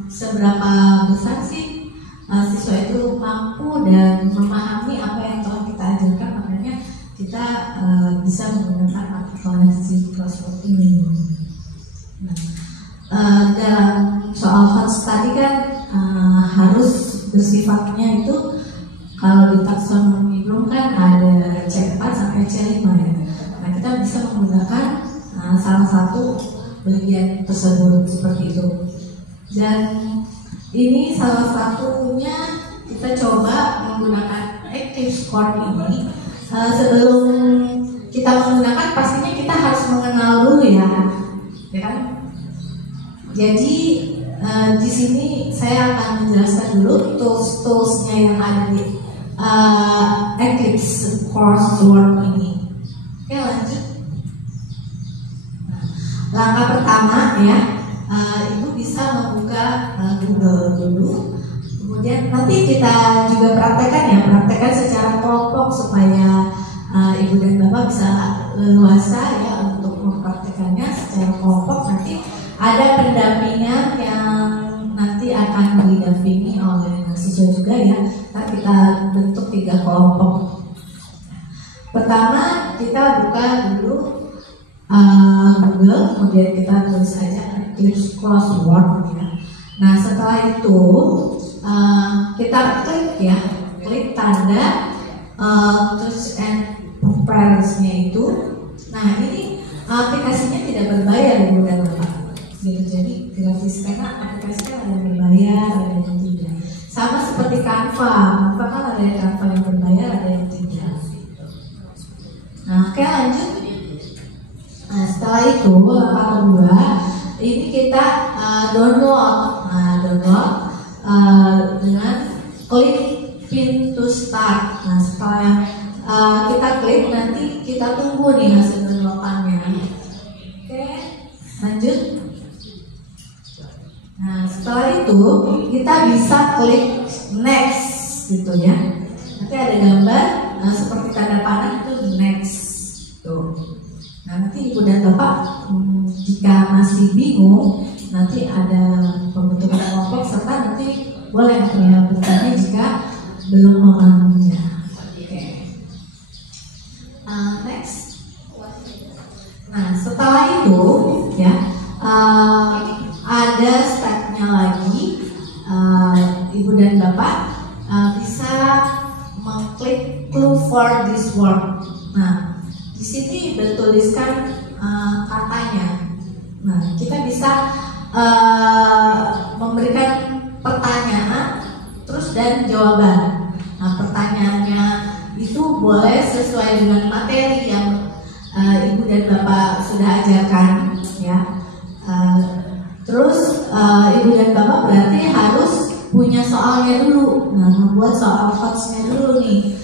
seberapa besar sih siswa itu mampu dan memahami apa yang telah kita ajarkan. Makanya kita bisa menggunakan aplikasi crossword ini. Nah, dalam soal hoax tadi kan harus bersifatnya itu, kalau di taksonomi Bloom kan ada C4 sampai C5 ya. Nah, kita bisa menggunakan salah satu bagian tersebut seperti itu. Dan ini salah satunya kita coba menggunakan active score ini. Sebelum kita menggunakan pastinya kita harus mengenal dulu ya kan? Jadi di sini saya akan menjelaskan dulu tools-toolsnya yang ada di Eclipse Crossword ini. Oke, lanjut. Nah, langkah pertama ya, ibu bisa membuka Google dulu. Kemudian nanti kita juga praktekkan secara kelompok supaya ibu dan bapak bisa leluasa ya untuk mempraktekannya secara kelompok. Nanti ada pendampingan yang nanti akan didampingi oleh siswa juga ya. Kita bentuk 3 kelompok. Pertama kita buka dulu Google, kemudian kita tulis saja Eclipse Crossword ya. Nah, setelah itu kita klik tanda search and preference-nya itu. Nah, ini aplikasinya tidak berbayar ibu dan bapak. Jadi gratis, karena aplikasinya ada yang berbayar, ada yang tidak. Sama seperti Canva kan ada yang Canva yang berbayar, ada yang tidak. Nah, oke, lanjut. Nah, setelah itu langkah kedua, ini kita download. Nah, download dengan klik pin to start. Nah, setelah kita klik, nanti kita tunggu nih hasil downloadannya. Oke, lanjut. Nah, setelah itu kita bisa klik next gitu ya. Nanti ada gambar seperti tanda panah itu next tuh. Nah, nanti ibu dan bapak jika masih bingung, nanti ada pembentukan kelompok serta nanti boleh bertanya jika belum memahaminya. Oke. Next. Nah, setelah itu ya ada stepnya lagi. Ibu dan bapak bisa mengklik clue for this word. Nah, di sini bertuliskan katanya. Nah, kita bisa memberikan pertanyaan terus dan jawaban. Nah, pertanyaannya itu boleh sesuai dengan materi yang ibu dan bapak sudah ajarkan ya. Terus ibu dan bapak berarti harus punya soalnya dulu. Nah, membuat soal hoaxnya dulu nih.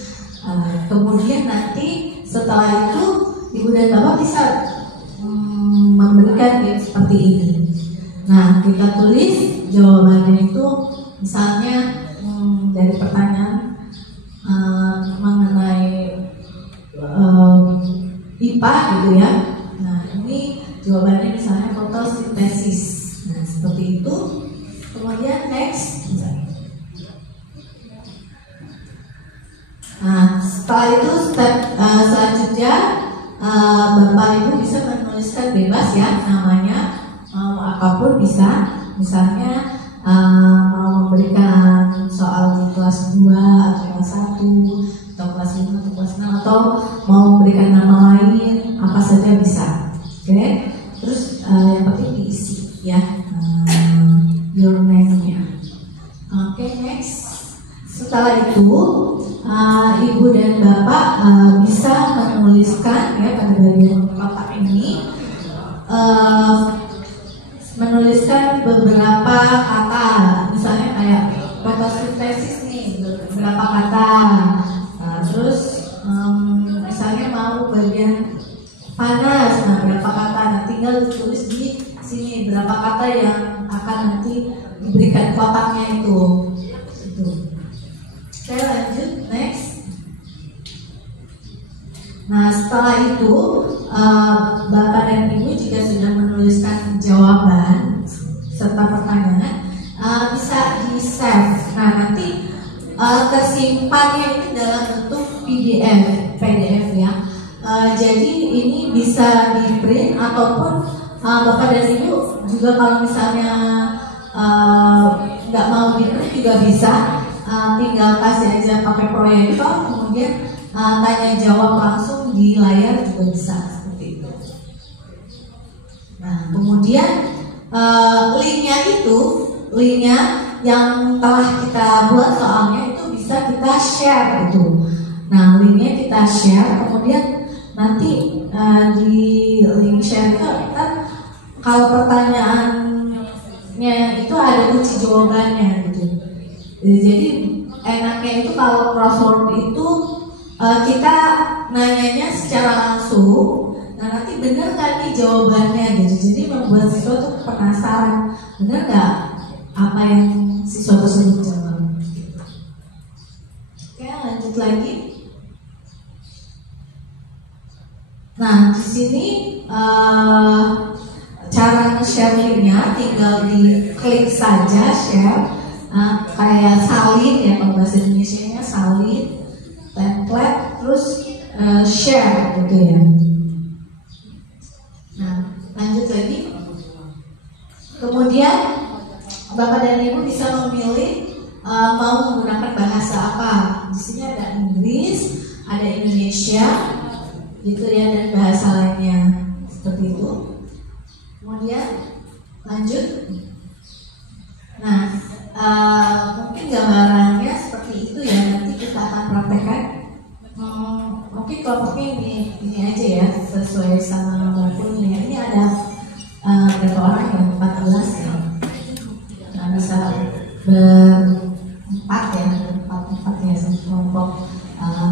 Kemudian nanti setelah itu ibu dan bapak bisa memberikan seperti ini. Nah, kita tulis jawabannya itu misalnya dari pertanyaan mengenai IPA gitu ya. Nah ini jawabannya misalnya fotosintesis. Nah seperti itu. Kemudian next. Nah setelah itu step selanjutnya Bapak Ibu bisa menuliskan bebas ya, namanya mau apapun bisa. Misalnya mau memberikan soal di kelas 2 atau kelas 1 atau kelas 5 atau kelas 6 atau mau memberikan nama lain, apa saja bisa. Oke. Terus yang penting diisi ya your name-nya. Oke, next. Setelah itu Ibu dan Bapak bisa menuliskan ya pada bagian kotak ini menuliskan beberapa kata, misalnya kayak fotosintesis nih beberapa kata. Terus misalnya mau bagian panas, nah berapa kata, nah tinggal ditulis di sini berapa kata yang akan nanti diberikan kotaknya itu. Oke, lanjut next. Nah setelah itu Bapak dan Ibu jika sudah menuliskan jawaban serta pertanyaan bisa di save. Nah nanti tersimpannya itu dalam bentuk PDF ya. Jadi ini bisa di print ataupun Bapak dan Ibu juga kalau misalnya nggak mau di print juga bisa. Tinggal kasih aja pakai proyektor, kemudian tanya jawab langsung di layar juga bisa seperti itu. Nah kemudian linknya yang telah kita buat soalnya itu bisa kita share gitu. Nah linknya kita share, kemudian nanti di link share itu kita kalau pertanyaannya itu ada kunci jawabannya gitu. Jadi enaknya itu kalau crossword itu kita nanyanya secara langsung. Nah nanti bener nggak nih jawabannya gitu. Jadi membuat siswa tuh penasaran, bener nggak apa yang siswa tersebut jawab. Oke, lanjut lagi. Nah di sini cara nge-share linknya tinggal diklik saja share. Kayak salin ya, kalau bahasa Indonesia-nya salin, template, terus share gitu ya. Nah lanjut lagi. Kemudian Bapak dan Ibu bisa memilih mau menggunakan bahasa apa. Di sini ada Inggris, ada Indonesia, gitu ya, dan bahasa lainnya seperti itu. Kemudian lanjut. Nah mungkin gambarannya seperti itu ya, nanti kita akan praktekkan. Mungkin kelompoknya ini aja ya, sesuai sama makulnya. Ini ada berapa orang ya? 14 ya. Nah bisa berempat ya, satu kelompok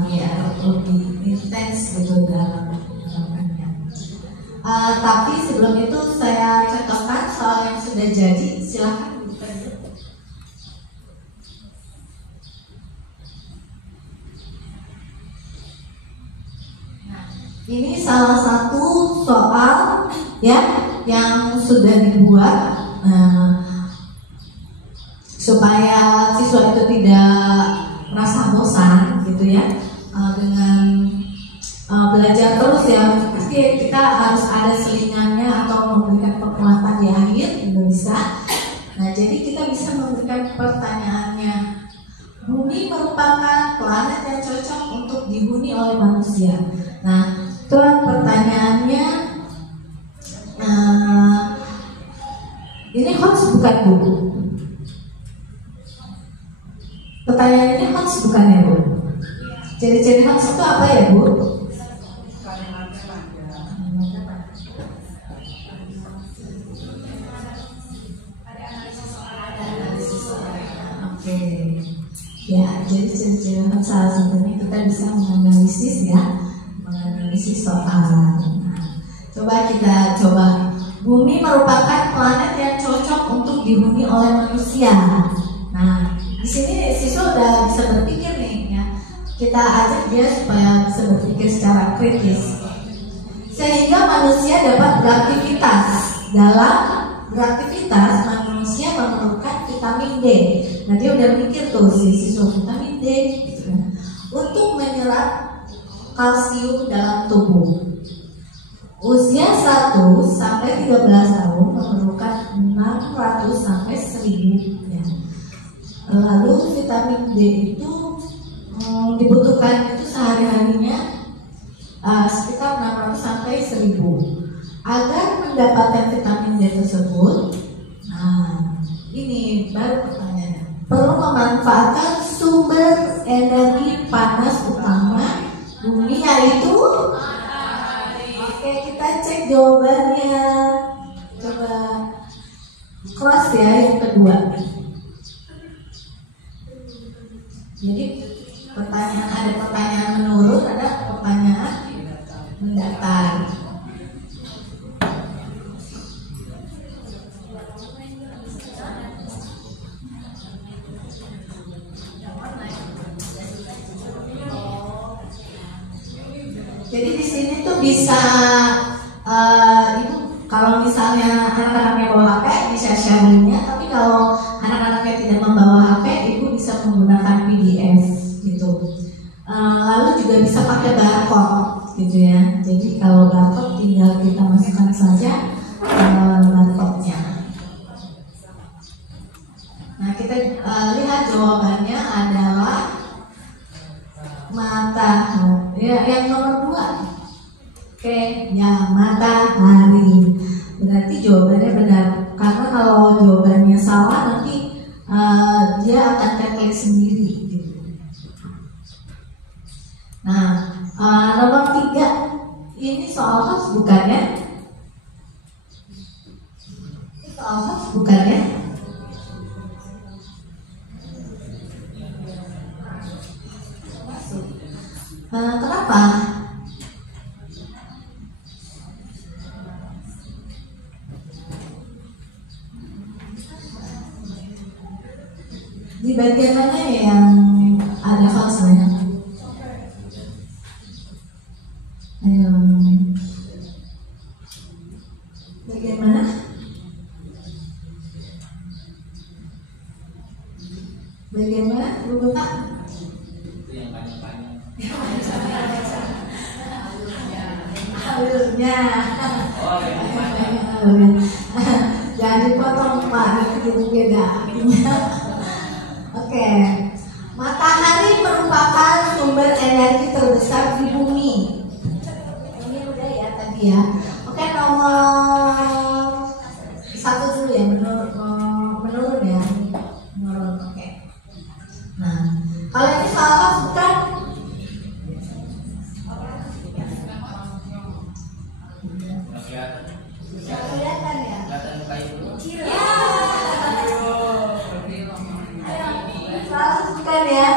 biar lebih intens gitu dalam melakukannya. Tapi sebelum itu saya contohkan soal yang sudah jadi, silahkan. Ini salah satu soal ya yang sudah dibuat supaya siswa itu tidak merasa bosan gitu ya, dengan belajar terus ya. Pasti kita harus ada selingannya atau memberikan penguatan di akhir juga bisa. Nah jadi kita bisa memberikan pertanyaannya. Bumi merupakan planet yang cocok untuk dihuni oleh manusia. Nah pertanyaannya ini hoax bukan Bu? Pertanyaan ini hoax bukan ya Bu? Ciri-ciri hoax itu apa ya Bu? Oke. Ya, jadi ciri-ciri hoax salah satunya kita bisa menganalisis ya, menganalisis soal. Coba kita Bumi merupakan planet yang cocok untuk dihuni oleh manusia. Nah, di sini siswa udah bisa berpikir nih ya. Kita ajak dia supaya bisa berpikir secara kritis, sehingga manusia dapat beraktivitas. Dalam beraktivitas, manusia memerlukan vitamin D. Nah, dia udah mikir tuh si siswa, vitamin D gitu ya, untuk menyerap kalsium dalam tubuh. Usia 1 sampai 13 tahun memerlukan 600 sampai 1000 ya. Lalu vitamin D itu dibutuhkan itu sehari-harinya sekitar 600 sampai 1000. Agar mendapatkan vitamin D tersebut, nah ini baru pertanyaannya, perlu memanfaatkan sumber energi panas utama bumi, yaitu oke, kita cek jawabannya. Coba cross ya yang kedua. Jadi ada pertanyaan menurut, ada pertanyaan mendatar. Jadi di sini tuh bisa ibu kalau misalnya anak-anaknya bawa HP bisa sharingnya, tapi kalau anak-anaknya tidak membawa HP, ibu bisa menggunakan PDF gitu. Lalu juga bisa pakai barcode gitu ya. Jadi kalau barcode tinggal kita masukkan saja barcode-nya. Nah, kita lihat jawabannya adalah matahari. Ya, yang nomor 2. Oke, ya matahari. Berarti jawabannya benar. Karena kalau jawabannya salah nanti dia akan keklik sendiri gitu. Nah, nomor 3 ini soal hoax bukan ya? Soal hoax bukan ya? Kenapa? Di bagian mana ya yang ada hoaxnya? Ayo. Bagian mana? Bagian mana? Bu Bapak? Yang banyak-banyak. Alurnya. Oh, yang banyak. Jangan dipotong Pak, nanti beda artinya. Oke, matahari merupakan sumber energi terbesar di bumi. Ini udah ya tadi ya. Oke, nomor 1 dulu ya, menurun ya, menurun. Oke. Nah, kalau ini salah bukan? Kelihatan ya? Kelihatan muka ibu. Ya. Salah bukan ya?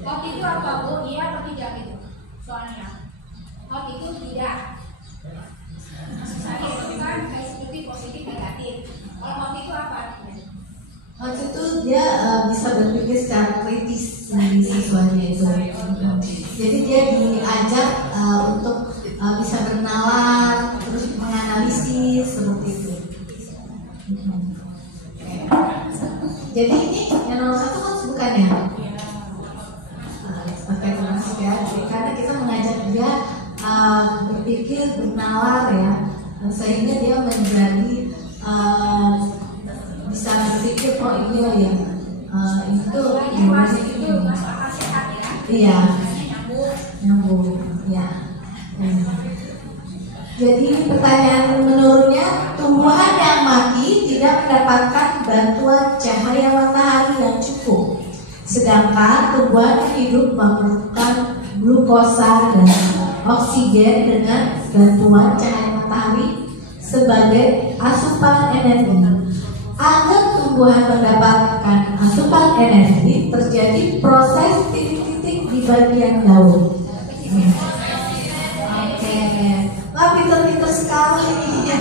Hoax itu apa Bu? Iya atau tidak gitu? Soalnya hoax itu tidak. Saya itu kan kayak seperti positif negatif. Kalau hoax itu apa? Hoax itu dia bisa berpikir secara kritis dari siswanya itu. Jadi dia diajak untuk bisa bernalar, terus menganalisis seperti itu. Jadi ini yang nomor 1 hoax bukan ya? Oke, termasuk ya. Karena kita mengajak dia berpikir, bernalar ya, sehingga dia menjadi bisa berpikir oh iya ya itu Informasi itu masuk akal sehat ya. iya Nyambung. ya. Jadi pertanyaan menurutnya, tumbuhan yang mati tidak mendapatkan bantuan cahaya matahari yang cukup, sedangkan tumbuhan yang hidup memerlukan glukosa dan oksigen dengan bantuan cahaya matahari sebagai asupan energi. Agar tumbuhan mendapatkan asupan energi, terjadi proses titik-titik di bagian daun. Oke, wah pinter-pinter sekali nih.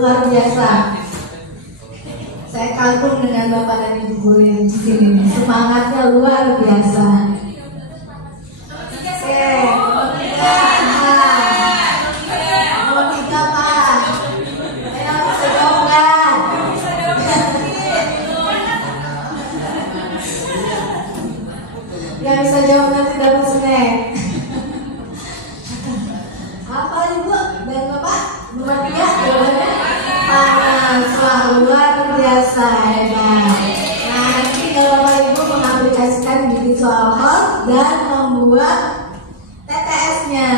luar biasa. Saya kagum dengan Bapak dan Ibu guru yang di sini. Semangatnya luar biasa. Oke, nomor 3 Pak. Ayo bisa jawab nggak? Yang bisa jawab nanti dapat snack. Apa Ibu dan Bapak? Nomor 3 jawabannya panas. Wah, luar biasa ya. Nah, nanti kalau Bapak Ibu mengaplikasikan bikin soal hot dan membuat TTS-nya.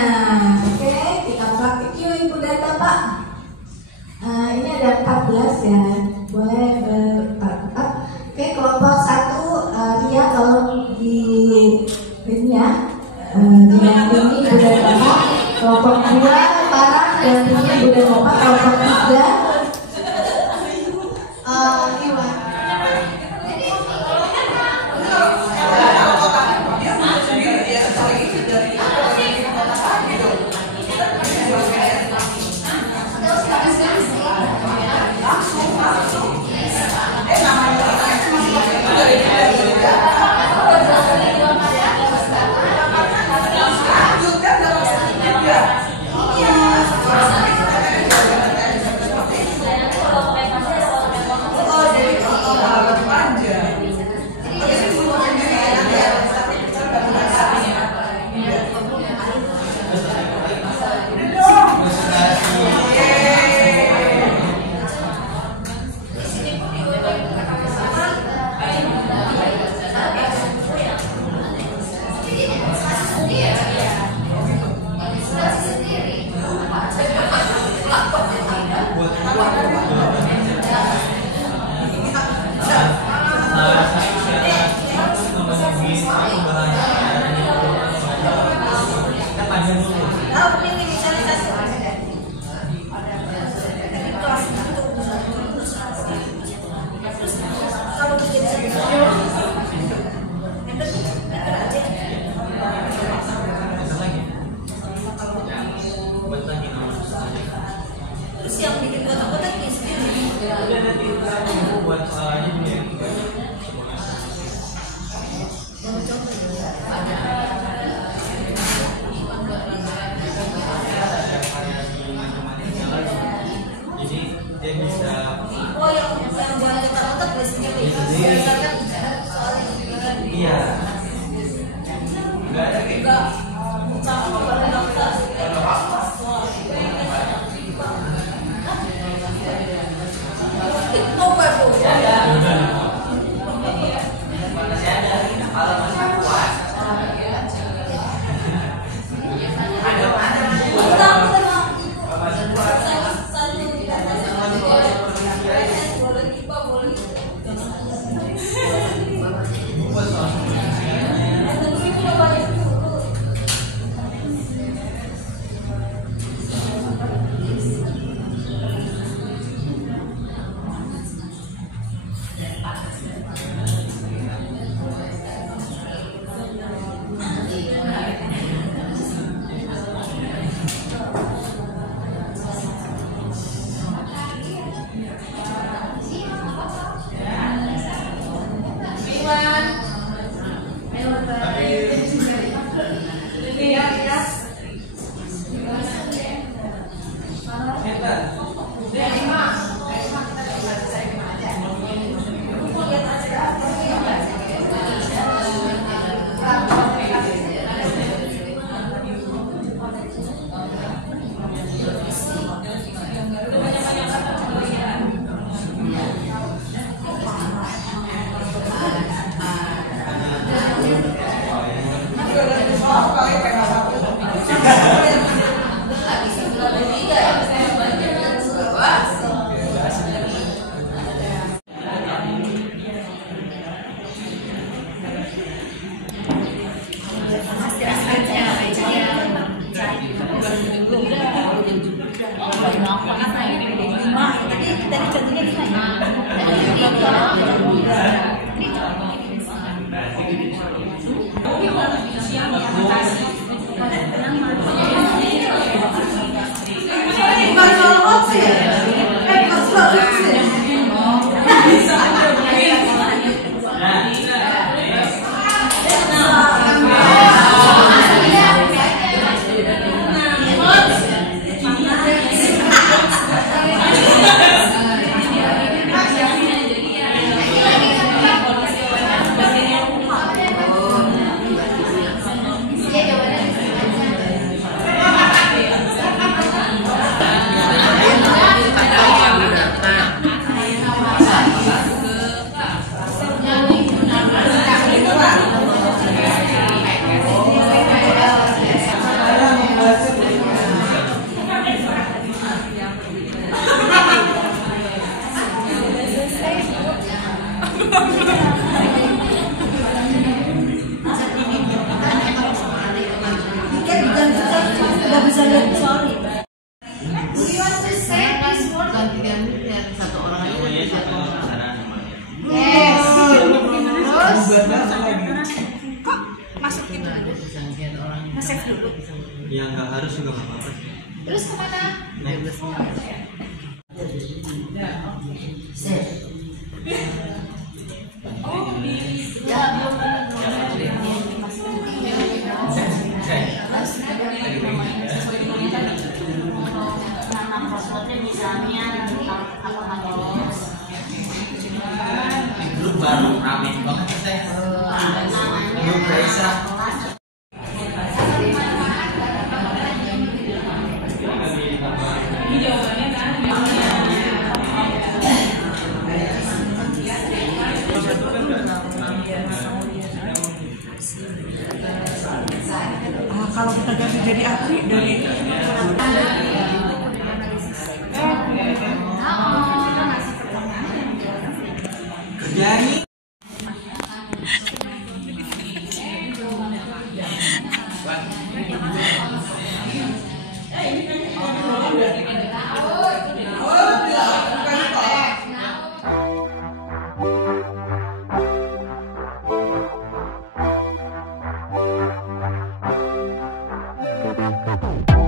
Oke, kita praktik yuk Ibu dan Bapak. Ini ada 14 ya. Boleh berempat. Oke, kelompok 1 Ria tolong di ini ya. Didampingi Ibu dan Bapak. Kelompok 2 Farah dan Ibu dan Bapak. Kelompok 3 Iwan. juga apa-apa. Terus kemana? Grup baru rame banget saya. Grup Raisa. Kalau kita ganti jadi api dari Kerjanya Thank you.